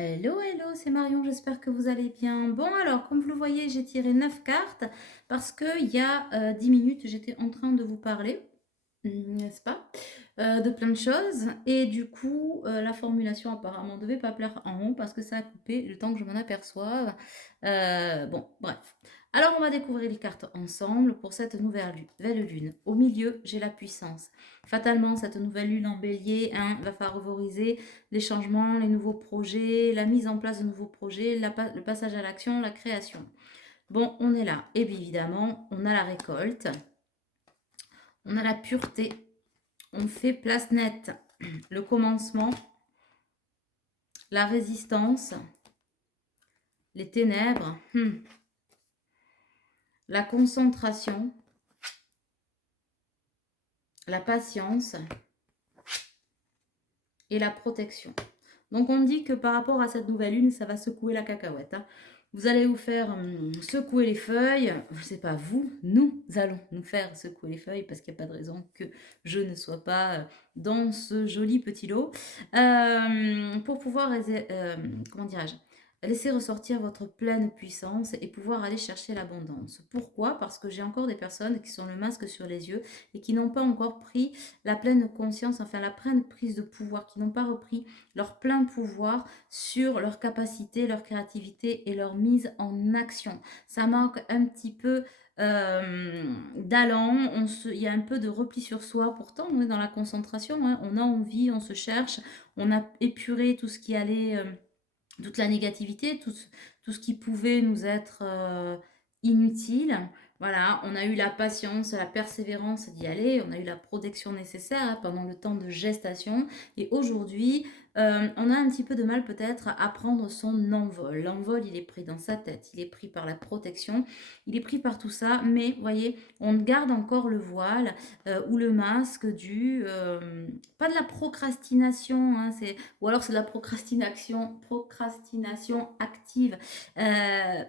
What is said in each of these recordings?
Hello, hello, c'est Marion, j'espère que vous allez bien. Bon, alors, comme vous le voyez, j'ai tiré 9 cartes parce qu'il y a 10 minutes, j'étais en train de vous parler, n'est-ce pas, de plein de choses. Et du coup, la formulation apparemment ne devait pas plaire en haut parce que ça a coupé le temps que je m'en aperçoive. Bon, bref. Alors, on va découvrir les cartes ensemble pour cette nouvelle lune. Au milieu, j'ai la puissance. Fatalement, cette nouvelle lune en bélier hein, va favoriser les changements, les nouveaux projets, la mise en place de nouveaux projets, le passage à l'action, la création. Bon, on est là. Et bien évidemment, on a la récolte, on a la pureté, on fait place nette, le commencement, la résistance, les ténèbres, la concentration, la patience et la protection. Donc on dit que par rapport à cette nouvelle lune, ça va secouer la cacahuète. Hein. Vous allez vous faire secouer les feuilles. Je ne sais pas vous, nous allons nous faire secouer les feuilles parce qu'il n'y a pas de raison que je ne sois pas dans ce joli petit lot. Pour pouvoir, comment dirais-je, laisser ressortir votre pleine puissance et pouvoir aller chercher l'abondance. Pourquoi? Parce que j'ai encore des personnes qui sont le masque sur les yeux et qui n'ont pas encore pris la pleine conscience, enfin la pleine prise de pouvoir, qui n'ont pas repris leur plein pouvoir sur leur capacité, leur créativité et leur mise en action. Ça manque un petit peu d'allant, il y a un peu de repli sur soi, pourtant on est dans la concentration, hein. On a envie, on se cherche, on a épuré tout ce qui allait, toute la négativité, tout ce qui pouvait nous être inutile. Voilà, on a eu la patience, la persévérance d'y aller, on a eu la protection nécessaire hein, pendant le temps de gestation. Et aujourd'hui, on a un petit peu de mal peut-être à prendre son envol. L'envol, il est pris dans sa tête, il est pris par la protection, il est pris par tout ça. Mais, vous voyez, on garde encore le voile ou le masque pas de la procrastination, hein, ou alors c'est de la procrastination active,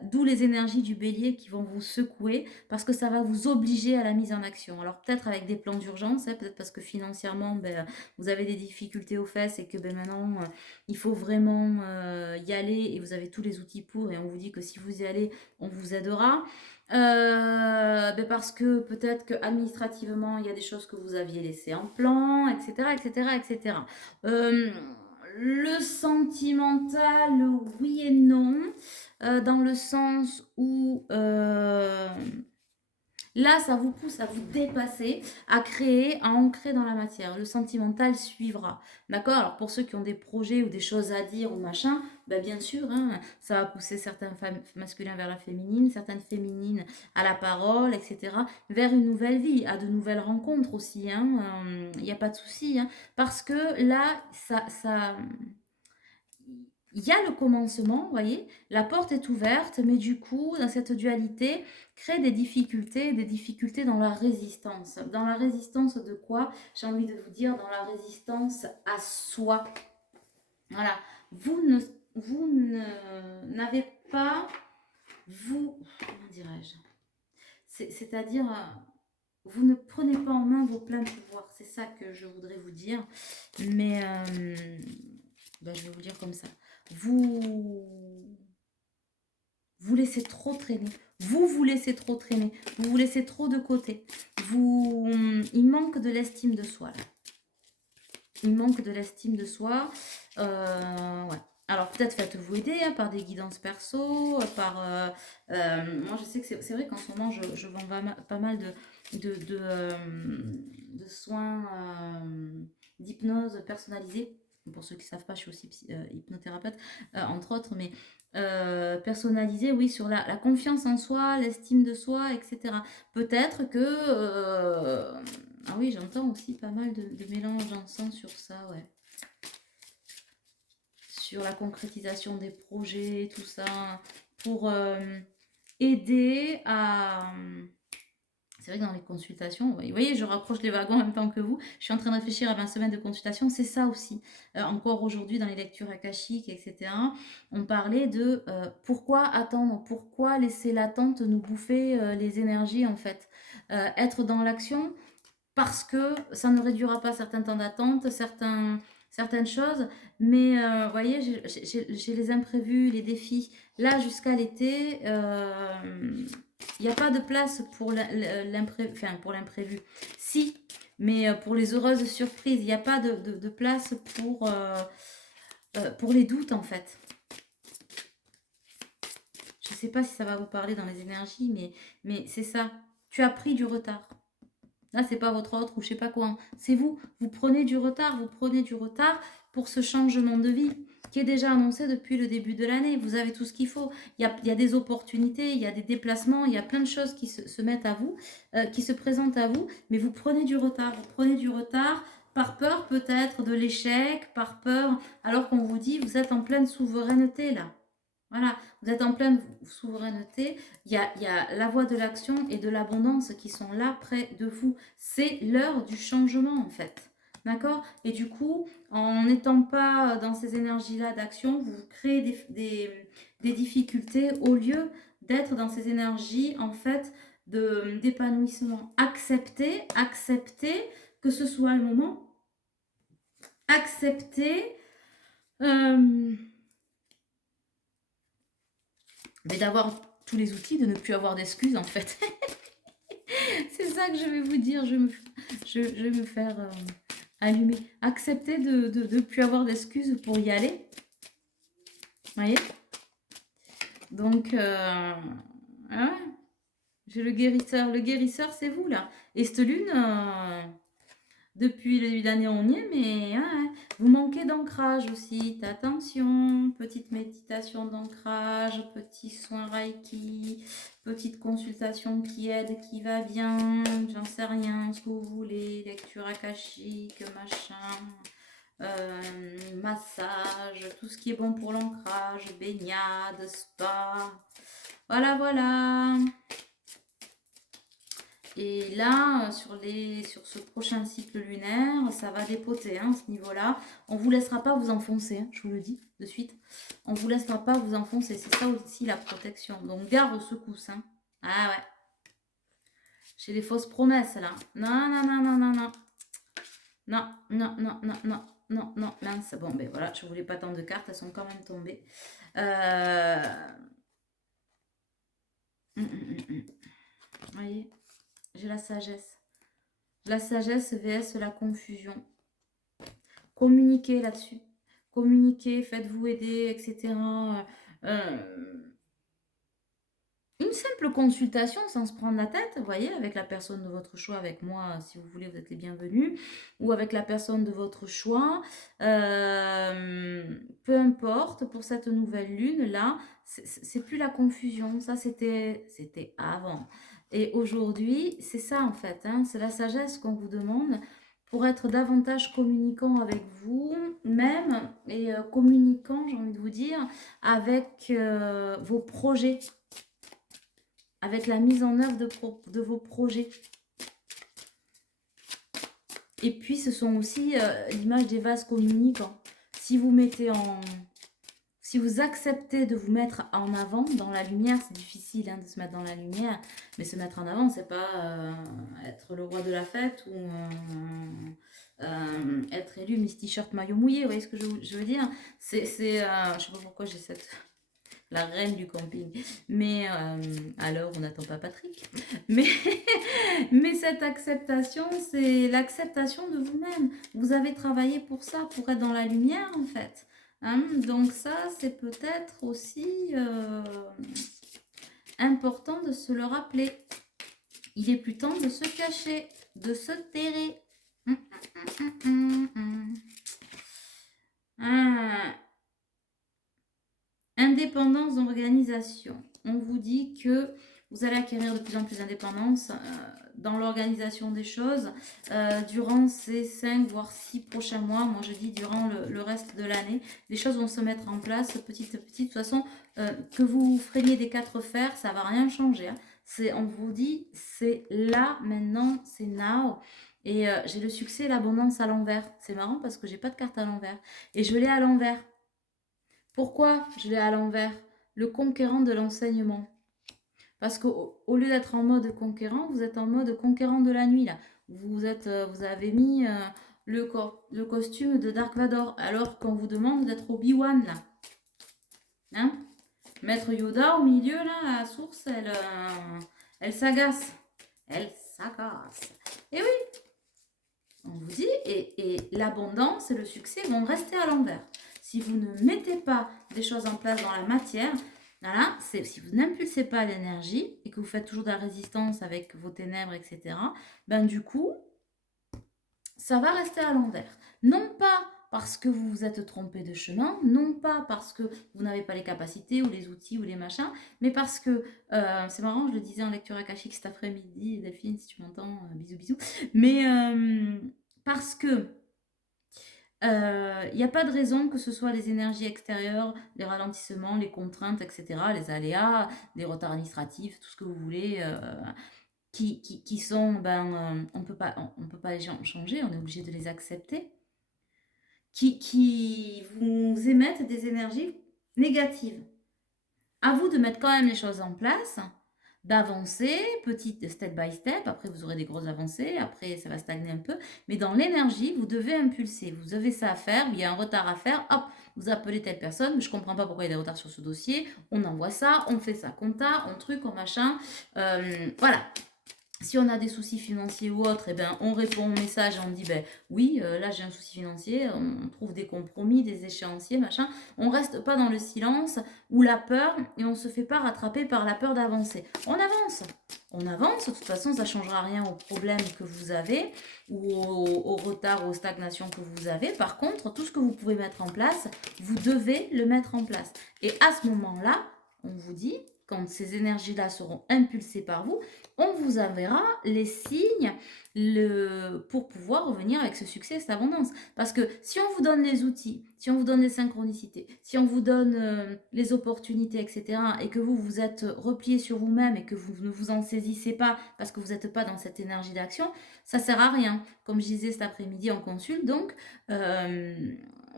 d'où les énergies du bélier qui vont vous secouer parce que ça va vous obliger à la mise en action. Alors peut-être avec des plans d'urgence, hein, peut-être parce que financièrement vous avez des difficultés aux fesses et que maintenant il faut vraiment y aller et vous avez tous les outils pour et on vous dit que si vous y allez, on vous aidera. Parce que peut-être que administrativement il y a des choses que vous aviez laissées en plan, etc., etc., etc. Euh, le sentimental, oui et non, dans le sens où là, ça vous pousse à vous dépasser, à créer, à ancrer dans la matière. Le sentimental suivra. D'accord? Alors, pour ceux qui ont des projets ou des choses à dire ou machin, bien sûr, hein, ça va pousser certains masculins vers la féminine, certaines féminines à la parole, etc., vers une nouvelle vie, à de nouvelles rencontres aussi. Il hein, n'y a pas de souci. Hein, parce que là, il y a le commencement, vous voyez, la porte est ouverte, mais du coup, dans cette dualité, crée des difficultés dans la résistance. Dans la résistance de quoi? J'ai envie de vous dire, dans la résistance à soi. Voilà, vous ne, n'avez pas, comment dirais-je, c'est-à-dire, vous ne prenez pas en main vos pleins pouvoirs. C'est ça que je voudrais vous dire. Mais je vais vous dire comme ça. Vous vous laissez trop traîner. Vous laissez trop traîner. Vous laissez trop de côté. Il manque de l'estime de soi là. Il manque de l'estime de soi. Ouais. Alors peut-être faites-vous aider hein, par des guidances perso, moi je sais que c'est vrai qu'en ce moment je vends pas mal de soins d'hypnose personnalisée. Pour ceux qui ne savent pas, je suis aussi hypnothérapeute, entre autres, mais personnalisée, oui, sur la confiance en soi, l'estime de soi, etc. Peut-être que ah oui, j'entends aussi pas mal de mélanges d'encens sur ça, ouais. Sur la concrétisation des projets, tout ça, pour aider à... C'est vrai que dans les consultations, vous voyez, je rapproche les wagons en même temps que vous. Je suis en train de réfléchir à ma semaine de consultation. C'est ça aussi. Encore aujourd'hui, dans les lectures akashiques, etc., on parlait de pourquoi attendre, pourquoi laisser l'attente nous bouffer les énergies, en fait. Être dans l'action, parce que ça ne réduira pas certains temps d'attente, certaines certaines choses, mais vous voyez, j'ai les imprévus, les défis. Là, jusqu'à l'été, il n'y a pas de place pour l'imprévu, enfin, pour l'imprévu. Si, mais pour les heureuses surprises, il n'y a pas de place pour les doutes, en fait. Je ne sais pas si ça va vous parler dans les énergies, mais c'est ça. Tu as pris du retard. Là, c'est pas votre autre ou je sais pas quoi, hein. C'est vous. Vous prenez du retard. Vous prenez du retard pour ce changement de vie qui est déjà annoncé depuis le début de l'année. Vous avez tout ce qu'il faut. Il y a des opportunités, il y a des déplacements, il y a plein de choses qui se mettent à vous, qui se présentent à vous, mais vous prenez du retard. Vous prenez du retard par peur peut-être de l'échec, par peur, alors qu'on vous dit vous êtes en pleine souveraineté là. Voilà, vous êtes en pleine souveraineté. Il y a la voie de l'action et de l'abondance qui sont là près de vous. C'est l'heure du changement en fait. D'accord? Et du coup, en n'étant pas dans ces énergies-là d'action, vous créez des difficultés au lieu d'être dans ces énergies en fait d'épanouissement. Acceptez que ce soit le moment. Acceptez. euh, mais d'avoir tous les outils, de ne plus avoir d'excuses en fait. C'est ça que je vais vous dire, je vais me faire allumer. Accepter de ne plus avoir d'excuses pour y aller. Vous voyez? Donc, ouais, j'ai le guérisseur. Le guérisseur, c'est vous là. Et cette lune, depuis le début d'année, on y est, mais ouais, vous manquez d'ancrage aussi. Attention, petite méditation d'ancrage, petit soin Reiki, petite consultation qui aide, qui va bien, j'en sais rien, ce que vous voulez, lecture akashique, machin, massage, tout ce qui est bon pour l'ancrage, baignade, spa. Voilà, voilà. Et là, sur ce prochain cycle lunaire, ça va dépoter hein, à ce niveau-là. On ne vous laissera pas vous enfoncer, hein, je vous le dis de suite. On ne vous laissera pas vous enfoncer. C'est ça aussi la protection. Donc, garde aux secousses. Hein. Ah ouais. J'ai les fausses promesses là. Non, non, non, non, non, non. Non, non, non, non, non, non, non. Mince. Bon, ben voilà, je ne voulais pas tant de cartes. Elles sont quand même tombées. Vous voyez, j'ai la sagesse. La sagesse vs la confusion. Communiquez là-dessus. Communiquez, faites-vous aider, etc. Une simple consultation sans se prendre la tête, vous voyez, avec la personne de votre choix, avec moi, si vous voulez, vous êtes les bienvenus, ou avec la personne de votre choix. Peu importe, pour cette nouvelle lune-là, c'est plus la confusion, ça c'était avant. Et aujourd'hui, c'est ça en fait, hein, c'est la sagesse qu'on vous demande pour être davantage communicant avec vous, même, et communicant, j'ai envie de vous dire, avec vos projets, avec la mise en œuvre de vos projets. Et puis, ce sont aussi l'image des vases communicants. Si vous mettez en... Si vous acceptez de vous mettre en avant dans la lumière, c'est difficile hein, de se mettre dans la lumière, mais se mettre en avant, c'est pas être le roi de la fête ou être élu Miss T-shirt maillot mouillé, vous voyez ce que je veux dire? Je sais pas pourquoi j'ai la reine du camping, mais alors on n'attend pas Patrick, mais, mais cette acceptation, c'est l'acceptation de vous-même. Vous avez travaillé pour ça, pour être dans la lumière en fait. Hein, donc ça, c'est peut-être aussi important de se le rappeler. Il est plus temps de se cacher, de se terrer. Indépendance d'organisation. On vous dit que vous allez acquérir de plus en plus d'indépendance dans l'organisation des choses durant ces 5 voire 6 prochains mois. Moi je dis durant le reste de l'année. Les choses vont se mettre en place petit à petit. De toute façon, que vous freiniez des 4 fers, ça ne va rien changer. Hein. On vous dit, c'est là, maintenant, c'est now. Et j'ai le succès et l'abondance à l'envers. C'est marrant parce que j'ai pas de carte à l'envers. Et je l'ai à l'envers. Pourquoi je l'ai à l'envers? Le conquérant de l'enseignement. Parce qu'au lieu d'être en mode conquérant, vous êtes en mode conquérant de la nuit. Là. Vous avez mis le costume de Dark Vador, alors qu'on vous demande d'être Obi-Wan, là. Hein? Maître Yoda, au milieu, là, à la source, elle s'agace. Elle s'agace. Et oui, on vous dit, et l'abondance et le succès vont rester à l'envers. Si vous ne mettez pas des choses en place dans la matière, voilà, si vous n'impulsez pas l'énergie et que vous faites toujours de la résistance avec vos ténèbres, etc., ben du coup, ça va rester à l'envers. Non pas parce que vous vous êtes trompé de chemin, non pas parce que vous n'avez pas les capacités ou les outils ou les machins, mais parce que, c'est marrant, je le disais en lecture akashique cet après-midi, Delphine, si tu m'entends, bisous bisous, mais parce que il n'y a pas de raison que ce soit les énergies extérieures, les ralentissements, les contraintes, etc., les aléas, les retards administratifs, tout ce que vous voulez, qui sont, on ne peut pas les changer, on est obligé de les accepter, qui vous émettent des énergies négatives. À vous de mettre quand même les choses en place, d'avancer, petite step by step, après vous aurez des grosses avancées, après ça va stagner un peu, mais dans l'énergie, vous devez impulser, vous avez ça à faire, il y a un retard à faire, hop, vous appelez telle personne, je ne comprends pas pourquoi il y a des retards sur ce dossier, on envoie ça, on fait ça, compta, on truc, on machin, voilà. Si on a des soucis financiers ou autres, eh ben, on répond au message et on dit ben, oui, là j'ai un souci financier, on trouve des compromis, des échéanciers, machin. On reste pas dans le silence ou la peur et on se fait pas rattraper par la peur d'avancer. On avance. On avance, de toute façon ça ne changera rien aux problèmes que vous avez ou au retard ou aux stagnations que vous avez. Par contre, tout ce que vous pouvez mettre en place, vous devez le mettre en place. Et à ce moment-là, on vous dit, quand ces énergies-là seront impulsées par vous, on vous enverra les signes pour pouvoir revenir avec ce succès, cette abondance. Parce que si on vous donne les outils, si on vous donne les synchronicités, si on vous donne les opportunités, etc., et que vous êtes replié sur vous-même et que vous ne vous en saisissez pas parce que vous n'êtes pas dans cette énergie d'action, ça ne sert à rien. Comme je disais cet après-midi en consulte, donc,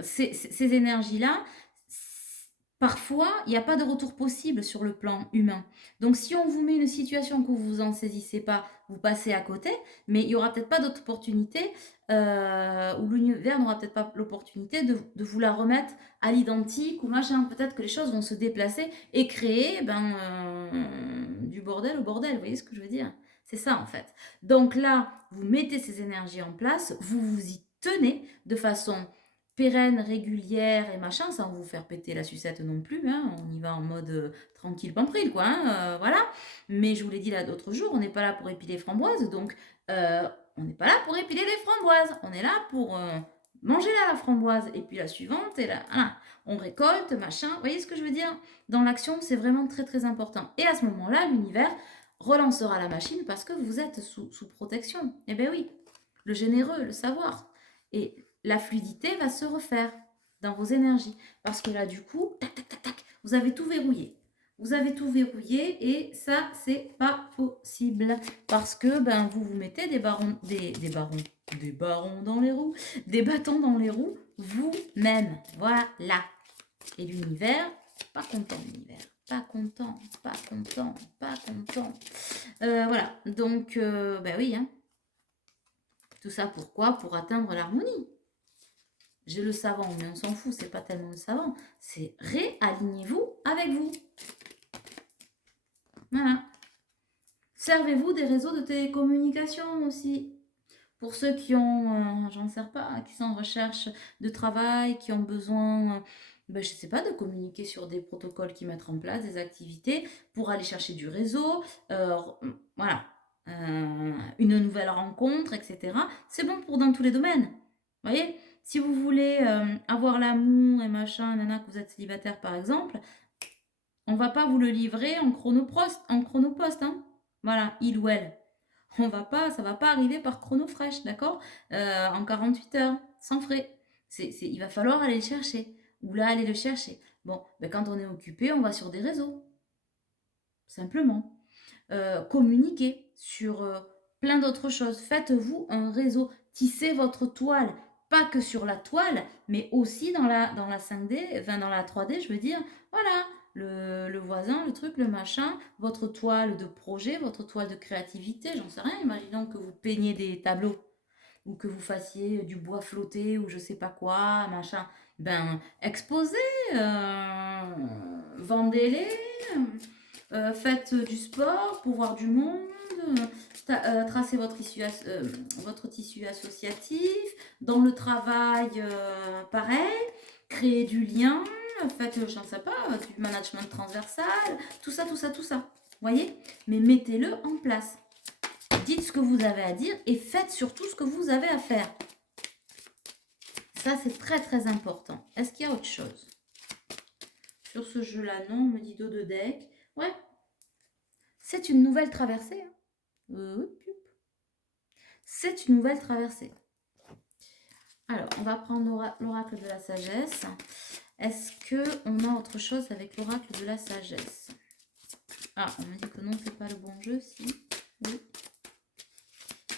ces énergies-là, parfois, il n'y a pas de retour possible sur le plan humain. Donc, si on vous met une situation que vous vous en saisissez pas, vous passez à côté, mais il n'y aura peut-être pas d'autre opportunité, ou l'univers n'aura peut-être pas l'opportunité de vous la remettre à l'identique ou machin. Peut-être que les choses vont se déplacer et créer du bordel au bordel. Vous voyez ce que je veux dire? C'est ça en fait. Donc là, vous mettez ces énergies en place, vous vous y tenez de façon pérenne, régulière et machin, sans vous faire péter la sucette non plus, hein. On y va en mode tranquille, pampril, quoi, hein, voilà. Mais je vous l'ai dit là d'autres jours, on n'est pas là pour épiler framboises, donc on n'est pas là pour épiler les framboises, on est là pour manger la framboise, et puis la suivante, et là, hein, on récolte, machin, vous voyez ce que je veux dire? Dans l'action, c'est vraiment très très important. Et à ce moment-là, l'univers relancera la machine parce que vous êtes sous protection. Eh bien oui, le généreux, le savoir. Et la fluidité va se refaire dans vos énergies. Parce que là, du coup, tac, tac, tac, tac, vous avez tout verrouillé. Vous avez tout verrouillé et ça, c'est pas possible. Parce que vous vous mettez des barons dans les roues, des bâtons dans les roues, vous-même. Voilà. Et l'univers, pas content, l'univers. Pas content, pas content, pas content. Voilà. Donc, oui, hein. Tout ça pourquoi? Pour atteindre l'harmonie. J'ai le savant, mais on s'en fout, c'est pas tellement le savant. C'est réalignez-vous avec vous. Voilà. Servez-vous des réseaux de télécommunication aussi. Pour ceux qui ont, j'en sais pas, qui sont en recherche de travail, qui ont besoin, je sais pas, de communiquer sur des protocoles qui mettent en place, des activités pour aller chercher du réseau, voilà, une nouvelle rencontre, etc. C'est bon pour dans tous les domaines. Vous voyez, si vous voulez avoir l'amour et machin, nana, que vous êtes célibataire par exemple, on va pas vous le livrer en chronopost, hein. Voilà, il ou elle. Ça va pas arriver par chrono fraîche, d'accord? En 48 heures, sans frais. Il va falloir aller le chercher. Ou là, aller le chercher. Bon, quand on est occupé, on va sur des réseaux. Simplement. Communiquez sur plein d'autres choses. Faites-vous un réseau. Tissez votre toile. Pas que sur la toile, mais aussi dans la 5D, enfin dans la 3D, je veux dire. Voilà, le voisin, le truc, le machin, votre toile de projet, votre toile de créativité, j'en sais rien. Imaginons que vous peignez des tableaux. ou que vous fassiez du bois flotté ou je sais pas quoi, machin, ben exposez, vendez-les, faites du sport pour voir du monde, tracez votre tissu associatif, dans le travail, pareil, créez du lien, faites, je ne sais pas, du management transversal, tout ça, tout ça, tout ça. Voyez? Mais mettez-le en place. Dites ce que vous avez à dire et faites surtout ce que vous avez à faire. Ça, c'est très, très important. Est-ce qu'il y a autre chose? Sur ce jeu-là, non, on me dit dos de deck. Ouais, c'est une nouvelle traversée. C'est une nouvelle traversée. Alors, on va prendre l'oracle de la sagesse. Est-ce qu'on a autre chose avec l'oracle de la sagesse? Ah, on me dit que non, c'est pas le bon jeu, si. Oui.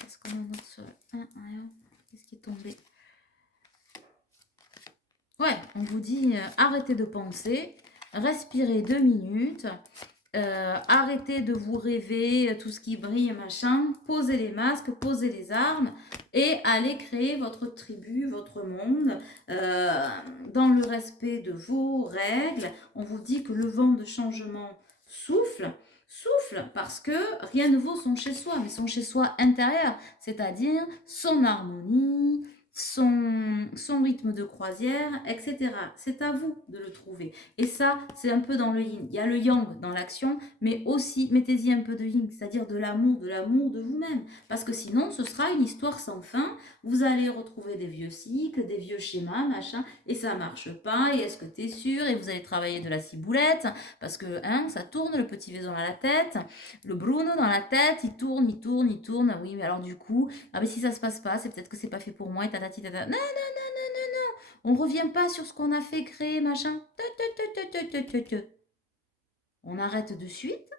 Est-ce qu'on a un autre sur... Qu'est-ce qui est tombé? Ouais, on vous dit arrêtez de penser, respirez 2 minutes, arrêtez de vous rêver, tout ce qui brille, machin, posez les masques, posez les armes et allez créer votre tribu, votre monde, dans le respect de vos règles. On vous dit que le vent de changement souffle parce que rien ne vaut son chez-soi, mais son chez-soi intérieur, c'est-à-dire son harmonie, son rythme de croisière, etc. C'est à vous de le trouver. Et ça, c'est un peu dans le yin. Il y a le yang dans l'action, mais aussi mettez-y un peu de yin, c'est-à-dire de l'amour de vous-même. Parce que sinon, ce sera une histoire sans fin. Vous allez retrouver des vieux cycles, des vieux schémas, machin, et ça marche pas. Et est-ce que tu es sûr? Et vous allez travailler de la ciboulette, parce que ça tourne, le petit vaison dans la tête, le Bruno dans la tête, il tourne, il tourne, il tourne. Oui, mais alors du coup, ah mais si ça se passe pas, c'est peut-être que c'est pas fait pour moi, et tatati tata. Non, non, non, non, non, non. On revient pas sur ce qu'on a fait créer, machin. On arrête de suite,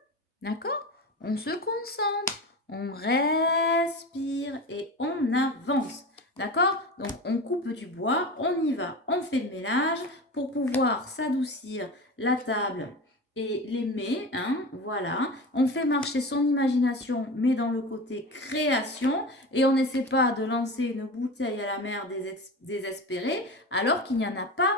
d'accord? On se concentre, on respire et on avance, d'accord? Donc on coupe du bois, on y va, on fait le ménage pour pouvoir s'adoucir la table et les mets, voilà. On fait marcher son imagination, mais dans le côté création, et on n'essaie pas de lancer une bouteille à la mer désespérée, alors qu'il n'y en a pas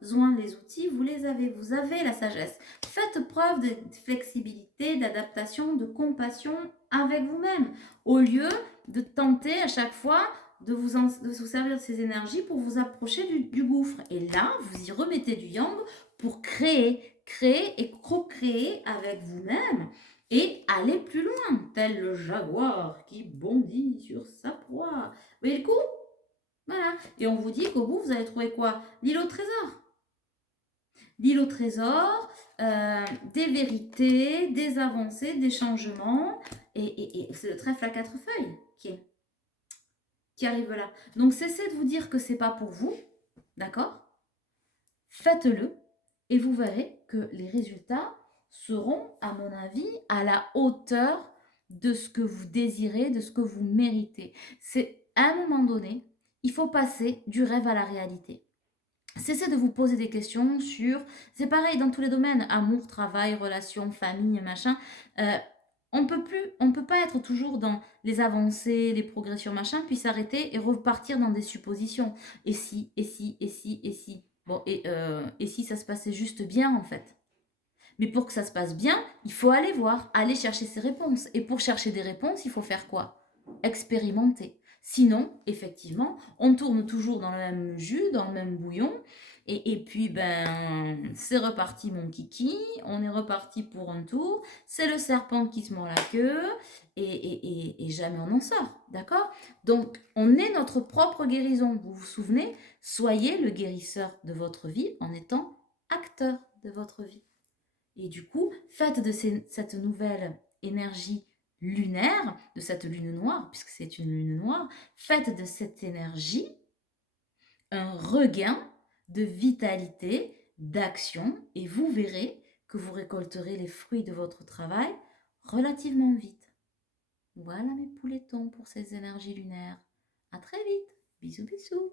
besoin. Les outils, vous les avez, vous avez la sagesse. Faites preuve de flexibilité, d'adaptation, de compassion avec vous-même, au lieu de tenter à chaque fois de vous servir de ces énergies pour vous approcher du gouffre. Et là, vous y remettez du yang pour créer et co-créer avec vous-même et aller plus loin, tel le jaguar qui bondit sur sa proie. Vous voyez le coup? Voilà. Et on vous dit qu'au bout, vous allez trouver quoi? L'île au trésor. L'île au trésor, des vérités, des avancées, des changements. Et c'est le trèfle à 4 feuilles qui arrive là. Donc, cessez de vous dire que c'est pas pour vous, d'accord? Faites-le et vous verrez que les résultats seront, à mon avis, à la hauteur de ce que vous désirez, de ce que vous méritez. C'est à un moment donné, il faut passer du rêve à la réalité. Cessez de vous poser des questions sur, c'est pareil dans tous les domaines, amour, travail, relations, famille, machin. On peut pas être toujours dans les avancées, les progressions, machin, puis s'arrêter et repartir dans des suppositions. Et si, et si, et si, et si. Bon, et si ça se passait juste bien, en fait. Mais pour que ça se passe bien, il faut aller voir, aller chercher ses réponses. Et pour chercher des réponses, il faut faire quoi? Expérimenter. Sinon, effectivement, on tourne toujours dans le même jus, dans le même bouillon. Et puis, ben, c'est reparti mon kiki. On est reparti pour un tour. C'est le serpent qui se mord la queue. Et jamais on en sort. D'accord? Donc, on est notre propre guérison. Vous vous souvenez? Soyez le guérisseur de votre vie en étant acteur de votre vie. Et du coup, faites de cette nouvelle énergie lunaire, de cette lune noire, puisque c'est une lune noire, faites de cette énergie un regain de vitalité, d'action, et vous verrez que vous récolterez les fruits de votre travail relativement vite. Voilà mes pouletons pour ces énergies lunaires. À très vite. Bisous bisous.